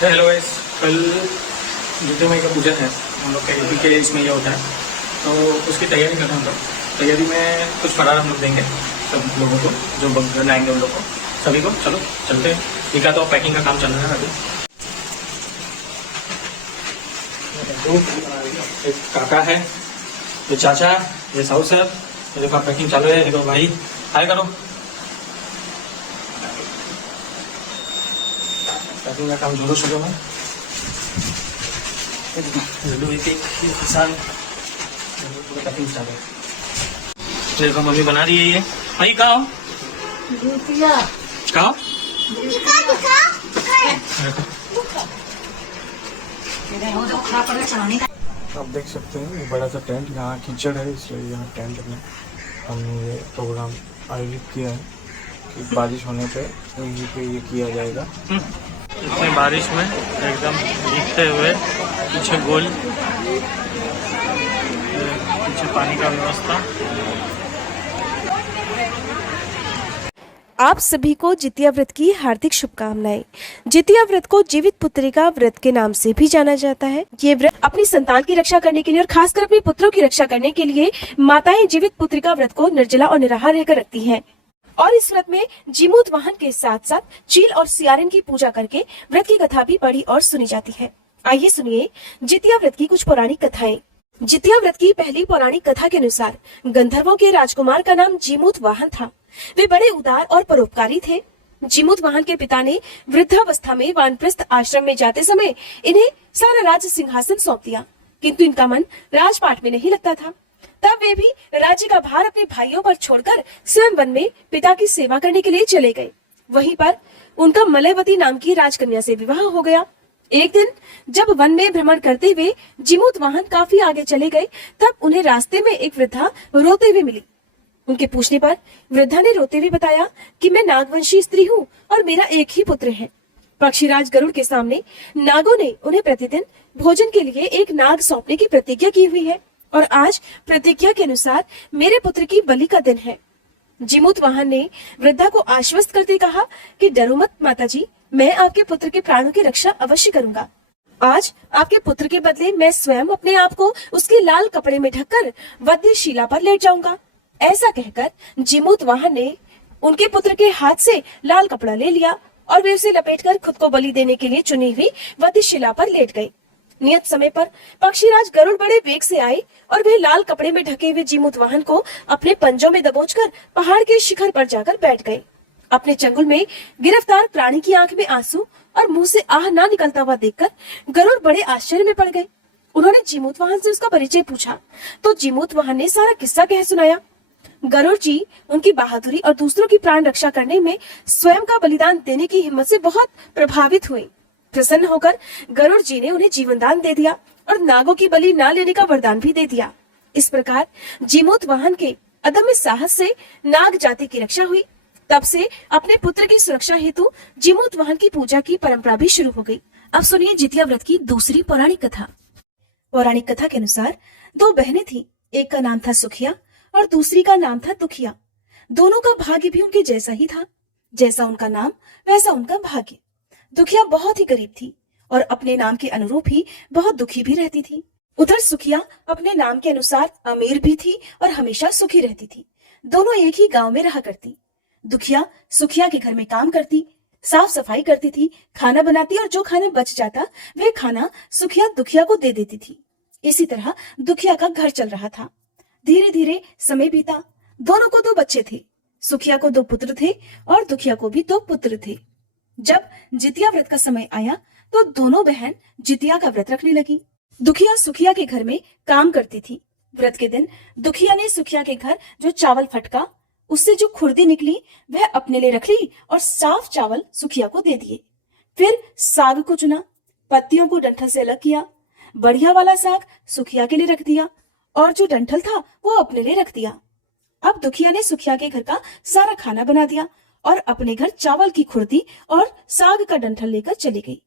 Hello guys, कल ज्योतिर्मय का पूजन है हम लोग का यूपी के इसमें ये होता है, तो उसकी तैयारी कर रहे हैं हम लोग। तैयारी में कुछ फरार हम लोग देंगे सब लोगों को, जो घर आएंगे उन लोग को, सभी को। चलो चलते हैं। ठीक है, तो पैकिंग का काम चल रहा है अभी। एक काका है, ये चाचा, ये साहू साहब, ये देखो पैकिंग चालू है। देखो भाई, हाय करो। पैकिंग का काम जोरों शोरों में। लड्डू एक किसान पैकिंग चालू है। देखो मम्मी बना रही है ये। भाई कहाँ हो? कहाँ? आप देख सकते हैं ये बड़ा सा टेंट, यहाँ कीचड़ है इसलिए यहाँ टेंट में हमने ये प्रोग्राम आयोजित किया है कि बारिश होने पे यहीं पे ये किया जाएगा। इतने बारिश में एकदम भीगते हुए पीछे गोल, पीछे पानी का व्यवस्था। आप सभी को जितिया व्रत की हार्दिक शुभकामनाएं। जितिया व्रत को जीवित पुत्रिका व्रत के नाम से भी जाना जाता है। ये व्रत अपनी संतान की रक्षा करने के लिए और खासकर अपने पुत्रों की रक्षा करने के लिए माताएं जीवित पुत्रिका व्रत को निर्जला और निराहार रहकर रखती हैं। और इस व्रत में जीमूत वाहन के साथ साथ चील और सियारिन की पूजा करके व्रत की कथा भी पढ़ी और सुनी जाती है। आइए सुनिए जितिया व्रत की कुछ पौराणिक कथाएं। जितिया व्रत की पहली पौराणिक कथा के अनुसार गंधर्वों के राजकुमार का नाम जीमूत वाहन था। वे बड़े उदार और परोपकारी थे। जीमूत वाहन के पिता ने वृद्धावस्था में वानप्रस्थ आश्रम में जाते समय इन्हें सारा राज सिंहासन सौंप दिया, किंतु इनका मन राजपाट में नहीं लगता था। तब वे भी राज्य का भार अपने भाइयों पर छोड़कर स्वयं वन में पिता की सेवा करने के लिए चले गए। वहीं पर उनका मलयवती नाम की राजकन्या से विवाह हो गया। एक दिन जब वन में भ्रमण करते हुए जीमूत वाहन काफी आगे चले गए, तब उन्हें रास्ते में एक वृद्धा रोते हुए मिली। उनके पूछने पर वृद्धा ने रोते हुए बताया कि मैं नागवंशी स्त्री हूँ और मेरा एक ही पुत्र है। पक्षीराज गरुड़ के सामने नागों ने उन्हें प्रतिदिन भोजन के लिए एक नाग सौंपने की प्रतिज्ञा की हुई है और आज प्रतिज्ञा के अनुसार मेरे पुत्र की बलि का दिन है। जीमूत वाहन ने वृद्धा को आश्वस्त करते कहा कि डरो मत माताजी, मैं आपके पुत्र के प्राणों की रक्षा अवश्य करूंगा। आज आपके पुत्र के बदले मैं स्वयं अपने आप को उसके लाल कपड़े में ढककर वध्य शिला पर लेट जाऊंगा। ऐसा कहकर जीमूत वाहन ने उनके पुत्र के हाथ से लाल कपड़ा ले लिया और वे उसे लपेटकर खुद को बलि देने के लिए चुनी हुई वध्य शिला पर लेट गए। नियत समय पर पक्षीराज गरुड़ बड़े वेग से आए और वे लाल कपड़े में ढके हुए जीमूत वाहन को अपने पंजों में दबोचकर पहाड़ के शिखर पर जाकर बैठ गए। अपने चंगुल में गिरफ्तार प्राणी की आंख में आंसू और मुंह से आह ना निकलता हुआ देखकर गरुड़ बड़े आश्चर्य में पड़ गए। उन्होंने जीमूत वाहन से उसका परिचय पूछा तो जीमूत वाहन ने सारा किस्सा कह सुनाया। गरुड़ जी उनकी बहादुरी और दूसरों की प्राण रक्षा करने में स्वयं का बलिदान देने की हिम्मत से बहुत प्रभावित हुए। प्रसन्न होकर गरुड़ जी ने उन्हें जीवन दान दे दिया और नागों की बलि न लेने का वरदान भी दे दिया। इस प्रकार जीमूत वाहन के अदम्य साहस से नाग जाति की रक्षा हुई। तब से अपने पुत्र की सुरक्षा हेतु जीमूत वाहन की पूजा की परंपरा भी शुरू हो गई। अब सुनिए जितिया व्रत की दूसरी पौराणिक कथा। पौराणिक कथा के अनुसार दो बहनें थी, एक का नाम था सुखिया और दूसरी का नाम था दुखिया। दोनों का भाग्य भी उनके जैसा ही था, जैसा उनका नाम वैसा उनका भाग्य। दुखिया बहुत ही गरीब थी और अपने नाम के अनुरूप ही बहुत दुखी भी रहती थी। उधर सुखिया अपने नाम के अनुसार अमीर भी थी और हमेशा सुखी रहती थी। दोनों एक ही गांव में रहा करती। दुखिया सुखिया के घर में काम करती, साफ सफाई करती थी, खाना बनाती और जो खाना बच जाता वह खाना सुखिया दुखिया को दे देती थी। इसी तरह दुखिया का घर चल रहा था। धीरे धीरे समय बीता। दोनों को दो बच्चे थे। सुखिया को दो पुत्र थे और दुखिया को भी दो पुत्र थे। जब जितिया व्रत का समय आया तो दोनों बहन जितिया का व्रत रखने लगी। दुखिया सुखिया के घर में काम करती थी। व्रत के दिन दुखिया ने सुखिया के घर जो चावल फटका, उससे जो खुर्दी निकली वह अपने लिए रख ली और साफ चावल सुखिया को दे दिए। फिर साग को चुना, पत्तियों को डंठल से अलग किया। बढ़िया वाला साग सुखिया के लिए रख दिया और जो डंठल था वो अपने लिए रख दिया। अब दुखिया ने सुखिया के घर का सारा खाना बना दिया और अपने घर चावल की खुर्दी और साग का डंठल लेकर चली गई।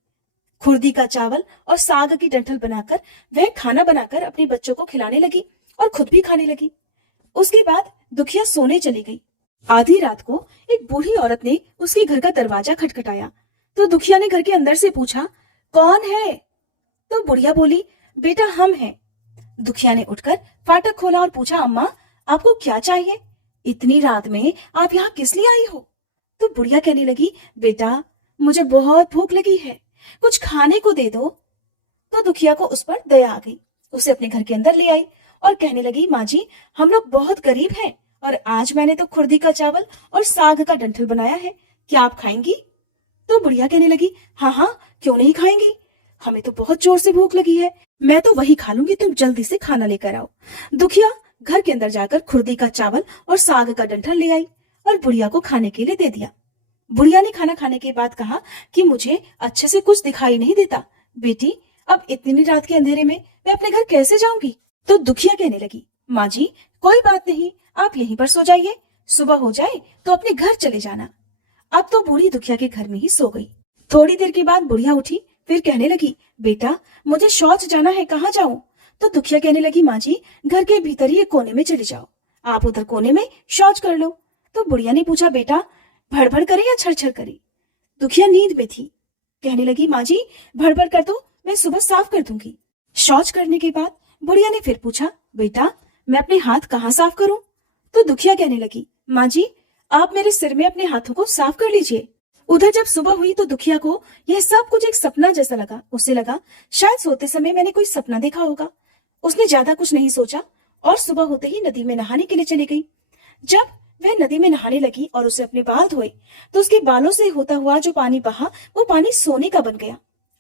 खुर्दी का चावल और साग की डंठल बनाकर वह खाना बनाकर अपने बच्चों को खिलाने लगी और खुद भी खाने लगी। उसके बाद दुखिया सोने चली गई। आधी रात को एक बूढ़ी औरत ने उसके घर का दरवाजा खटखटाया तो दुखिया ने घर के अंदर से पूछा, कौन है? तो बुढ़िया बोली, बेटा हम हैं। दुखिया ने उठकर फाटक खोला और पूछा, अम्मा आपको क्या चाहिए? इतनी रात में आप यहाँ किस लिए आई हो? तो बुढ़िया कहने लगी, बेटा मुझे बहुत भूख लगी है, कुछ खाने को दे दो। तो दुखिया को उस पर दया आ गई, उसे अपने घर के अंदर ले आई और कहने लगी, माँ जी हम लोग बहुत गरीब हैं और आज मैंने तो खुर्दी का चावल और साग का डंठल बनाया है, क्या आप खाएंगी? तो बुढ़िया कहने लगी, हाँ हाँ क्यों नहीं खाएंगी, हमें तो बहुत जोर से भूख लगी है, मैं तो वही खा लूंगी, तुम जल्दी से खाना लेकर आओ। दुखिया घर के अंदर जाकर खुर्दी का चावल और साग का डंठल ले आई और बुढ़िया को खाने के लिए दे दिया। बुढ़िया ने खाना खाने के बाद कहा कि मुझे अच्छे से कुछ दिखाई नहीं देता, बेटी अब इतनी रात के अंधेरे में मैं अपने घर कैसे जाऊंगी? तो दुखिया कहने लगी, माँ जी कोई बात नहीं, आप यहीं पर सो जाइए, सुबह हो जाए तो अपने घर चले जाना। अब तो बूढ़ी दुखिया के घर में ही सो गई। थोड़ी देर के बाद बुढ़िया उठी, फिर कहने लगी, बेटा मुझे शौच जाना है, कहाँ जाऊं? तो दुखिया कहने लगी, माँ जी घर के भीतर ही एक कोने में चले जाओ, आप उधर कोने में शौच कर लो। तो बुढ़िया ने पूछा, बेटा भड़बड़ करे या छरछर करे? दुखिया नींद में थी, कहने लगी, माँ जी भड़बड़ कर दो, मैं सुबह साफ कर दूंगी। शौच करने के बाद बुढ़िया ने फिर पूछा, बेटा मैं अपने हाथ कहाँ साफ करूं? तो दुखिया कहने लगी, माँ जी आप मेरे सिर में अपने हाथों को साफ कर लीजिए। उधर जब सुबह हुई तो दुखिया को यह सब कुछ एक सपना जैसा लगा। उसे लगा शायद सोते समय मैंने कोई सपना देखा होगा। उसने ज्यादा कुछ नहीं सोचा और सुबह होते ही नदी में नहाने के लिए चली गई। जब वह नदी में नहाने लगी और उसे अपने बाल धोए तो उसके बालों से होता हुआ जो पानी बहा वो पानी सोने का बन गया।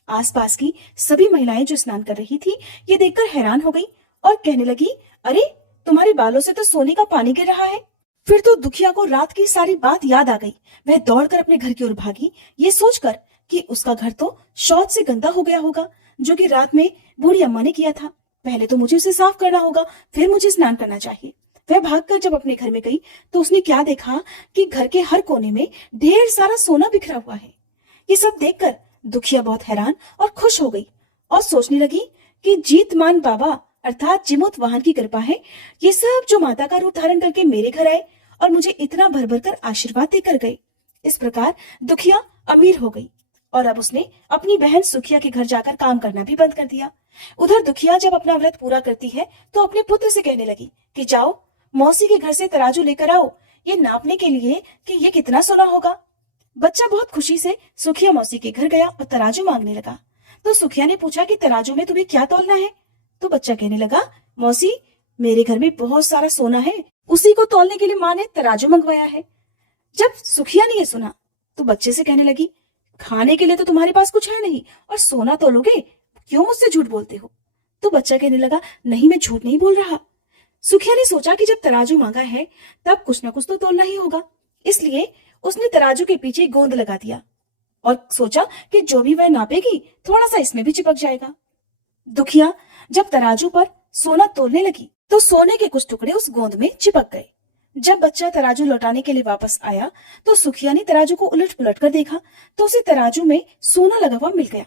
आसपास की सभी महिलाएं जो स्नान कर रही थी ये देखकर हैरान हो गई और कहने लगी, अरे तुम्हारे बालों से तो सोने का पानी गिर रहा है। फिर तो दुखिया को रात की सारी बात याद आ गई। वह दौड़कर अपने घर की ओर भागी, ये सोचकर कि उसका घर तो शौच से गंदा हो गया होगा जो कि रात में बूढ़ी अम्मा ने किया था। पहले तो मुझे उसे साफ करना होगा, फिर मुझे स्नान करना चाहिए। वह भागकर जब अपने घर में गई तो उसने क्या देखा कि घर के हर कोने में ढेर सारा सोना बिखरा हुआ है। ये सब देखकर दुखिया बहुत हैरान और खुश हो गई और सोचने लगी कि जीतमान बाबा अर्थात जिमुत वाहन की कृपा है, ये सब जो माता का रूप धारण करके मेरे घर आए और मुझे इतना भर भर कर आशीर्वाद देकर गए। इस प्रकार दुखिया अमीर हो गई और अब उसने अपनी बहन सुखिया के घर जाकर काम करना भी बंद कर दिया। उधर दुखिया जब अपना व्रत पूरा करती है तो अपने पुत्र से कहने लगी कि जाओ मौसी के घर से तराजू लेकर आओ, ये नापने के लिए कि ये कितना सोना होगा। बच्चा बहुत खुशी से सुखिया मौसी के घर गया और तराजू मांगने लगा। तो सुखिया ने पूछा कि तराजू में तुम्हें क्या तौलना है? तो बच्चा कहने लगा, मौसी मेरे घर में बहुत सारा सोना है, उसी को तौलने के लिए माँ ने तराजू मंगवाया है। जब सुखिया ने यह सुना तो बच्चे से कहने लगी, खाने के लिए तो तुम्हारे पास कुछ है नहीं और सोना तौलोगे, क्यों मुझसे झूठ बोलते हो? तो बच्चा कहने लगा, नहीं मैं झूठ नहीं बोल रहा। सुखिया ने सोचा कि जब तराजू मांगा है तब कुछ ना कुछ तो तोलना ही होगा, इसलिए उसने तराजू के पीछे गोंद लगा दिया और सोचा कि जो भी वह नापेगी थोड़ा सा इसमें भी चिपक जाएगा। दुखिया जब तराजू पर सोना तोलने लगी तो सोने के कुछ टुकड़े उस गोंद में चिपक गए। जब बच्चा तराजू लौटाने के लिए वापस आया तो सुखिया ने तराजू को उलट पुलट कर देखा तो उसे तराजू में सोना लगा हुआ मिल गया।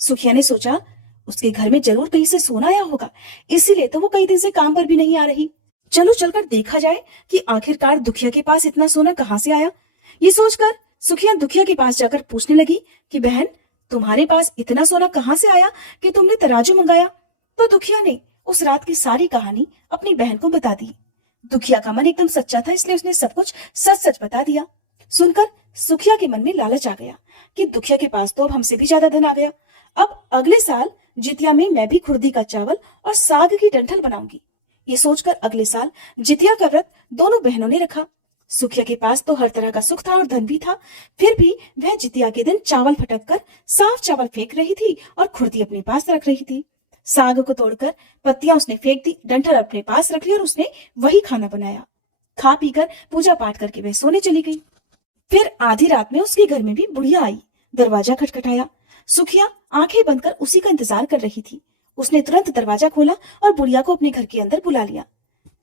सुखिया ने सोचा उसके घर में जरूर कहीं से सोना आया होगा, इसीलिए तो वो कई दिन से काम पर भी नहीं आ रही। चलो चलकर देखा जाए कि आखिरकार दुखिया के पास इतना सोना कहाँ से आया। ये सोचकर सुखिया दुखिया के पास जाकर पूछने लगी कि बहन तुम्हारे पास इतना सोना कहाँ से आया कि तुमने तराजू मंगाया? तो दुखिया ने उस रात की सारी कहानी अपनी बहन को बता दी। दुखिया का मन एकदम सच्चा था, इसलिए उसने सब कुछ सच सच बता दिया। सुनकर सुखिया के मन में लालच आ गया कि दुखिया के पास तो अब हमसे भी ज्यादा धन आ गया। अब अगले साल जितिया में मैं भी खुर्दी का चावल और साग की डंठल बनाऊंगी। ये सोचकर अगले साल जितिया का व्रत दोनों बहनों ने रखा। सुखिया के पास तो हर तरह का सुख था और धन भी था, फिर भी वह जितिया के दिन चावल फटक कर साफ चावल फेंक रही थी और खुर्दी अपने पास रख रही थी। साग को तोड़कर पत्तियां उसने फेंक दी, डंठल अपने पास रख ली और उसने वही खाना बनाया। खा पीकर पूजा पाठ करके वह सोने चली गई। फिर आधी रात में उसके घर में भी बुढ़िया आई। दरवाजा खटखटाया। सुखिया आंखें बंद कर उसी का इंतजार कर रही थी। उसने तुरंत दरवाजा खोला और बुढ़िया को अपने घर के अंदर बुला लिया।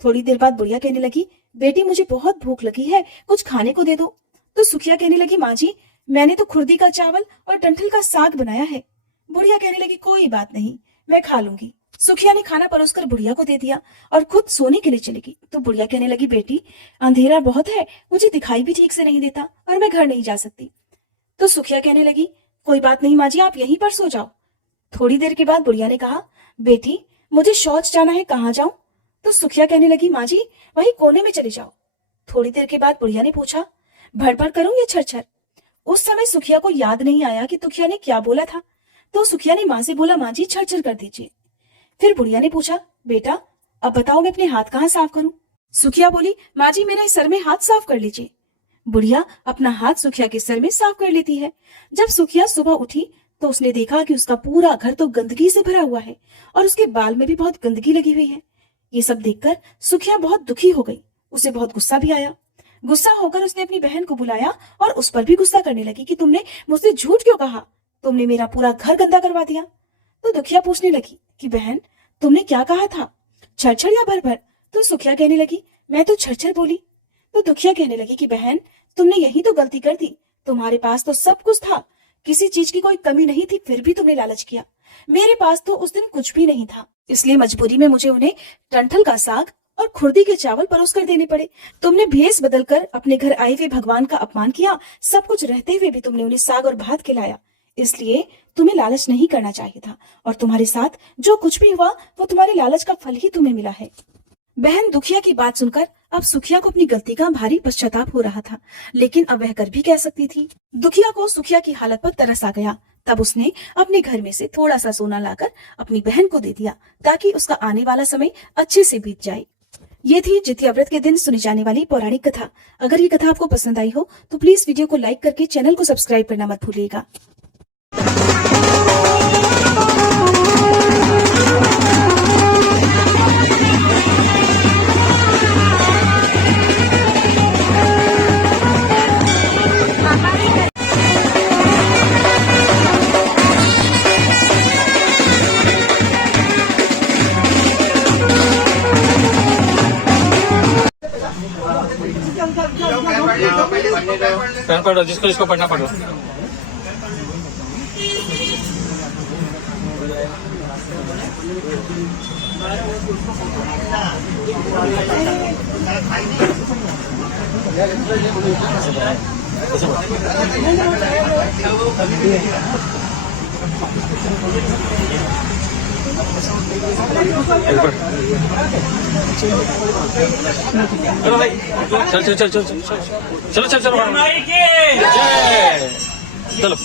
थोड़ी देर बाद बुढ़िया कहने लगी, बेटी मुझे बहुत भूख लगी है, कुछ खाने को दे दो। तो सुखिया कहने लगी, माँ जी मैंने तो खुर्दी का चावल और डंठल का साग बनाया है। बुढ़िया कहने लगी, कोई बात नहीं, मैं खा लूंगी। सुखिया ने खाना परोसकर बुढ़िया को दे दिया और खुद सोने के लिए चली गई। तो बुढ़िया कहने लगी, बेटी अंधेरा बहुत है, मुझे दिखाई भी ठीक से नहीं देता और मैं घर नहीं जा सकती। तो सुखिया कहने लगी, कोई बात नहीं माँ जी, आप यहीं पर सो जाओ। थोड़ी देर के बाद बुढ़िया ने कहा, बेटी मुझे शौच जाना है, कहाँ जाऊं? तो सुखिया कहने लगी, माँ जी वही कोने में चली जाओ। थोड़ी देर के बाद बुढ़िया ने पूछा, भड़भड़ करूं या छरछर? उस समय सुखिया को याद नहीं आया कि दुखिया ने क्या बोला था, तो सुखिया ने माँ से बोला, माँ जी छरछर कर दीजिए। फिर बुढ़िया ने पूछा, बेटा अब बताओ मैं अपने हाथ कहाँ साफ करूं? सुखिया बोली, माँ जी मेरे सर में हाथ साफ कर लीजिए। बुढ़िया अपना हाथ सुखिया के सर में साफ कर लेती है। जब सुखिया सुबह उठी तो उसने देखा कि उसका पूरा घर तो गंदगी से भरा हुआ है और उसके बाल में भी बहुत गंदगी लगी हुई है। ये सब देखकर सुखिया बहुत दुखी हो गई। उसे बहुत गुस्सा भी आया। गुस्सा होकर उसने अपनी बहन को बुलाया और उस पर भी गुस्सा करने लगी कि तुमने मुझसे झूठ क्यों कहा, तुमने मेरा पूरा घर गंदा करवा दिया। तो दुखिया पूछने लगी कि बहन तुमने क्या कहा था, छरछर या भरभर? तो सुखिया कहने लगी, मैं तो छरछर बोली। तो दुखिया कहने लगी कि बहन तुमने यही तो गलती कर दी, तुम्हारे पास तो सब कुछ था, किसी चीज की कोई कमी नहीं थी, फिर भी तुमने लालच किया। मेरे पास तो उस दिन कुछ भी नहीं था, इसलिए मजबूरी में मुझे उन्हें डंठल का साग और खुर्दी के चावल परोस कर देने पड़े। तुमने भेष बदलकर अपने घर आए हुए भगवान का अपमान किया, सब कुछ रहते हुए भी तुमने उन्हें साग और भात खिलाया, इसलिए तुम्हें लालच नहीं करना चाहिए था और तुम्हारे साथ जो कुछ भी हुआ वो तुम्हारे लालच का फल ही तुम्हें मिला है। बहन दुखिया की बात सुनकर अब सुखिया को अपनी गलती का भारी पश्चाताप हो रहा था, लेकिन अब वह कर भी कह सकती थी। दुखिया को सुखिया की हालत पर तरस आ गया। तब उसने अपने घर में से थोड़ा सा सोना लाकर अपनी बहन को दे दिया ताकि उसका आने वाला समय अच्छे से बीत जाए। ये थी जितिया व्रत के दिन सुनी जाने वाली पौराणिक कथा। अगर ये कथा आपको पसंद आई हो तो प्लीज वीडियो को लाइक करके चैनल को सब्सक्राइब करना मत भूलिएगा। पेन पढ़ो, जिसको जिसको पढ़ना पढ़ो। चलो भाई, चल चल चल चल चल चलो चल चलो चलो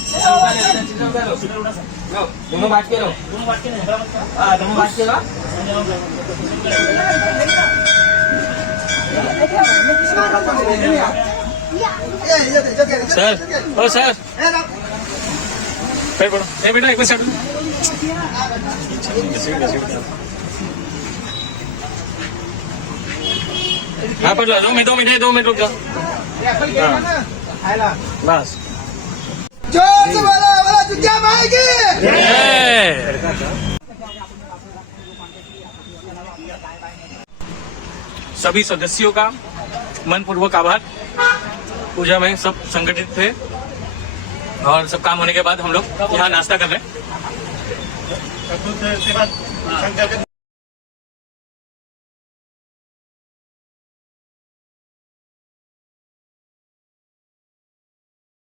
दोनों बात के लो, दोनों बात के लो। सर ओ सर पैर पड़ो, ए बेटा एक मिनट। हाँ पढ़ लो, 2 मिनट रुक जाओ। बस जोर से बोला जितिया माई की। सभी सदस्यों का मनपूर्वक आभार। पूजा में सब संगठित थे और सब काम होने के बाद हम लोग यहाँ नाश्ता कर रहे हैं।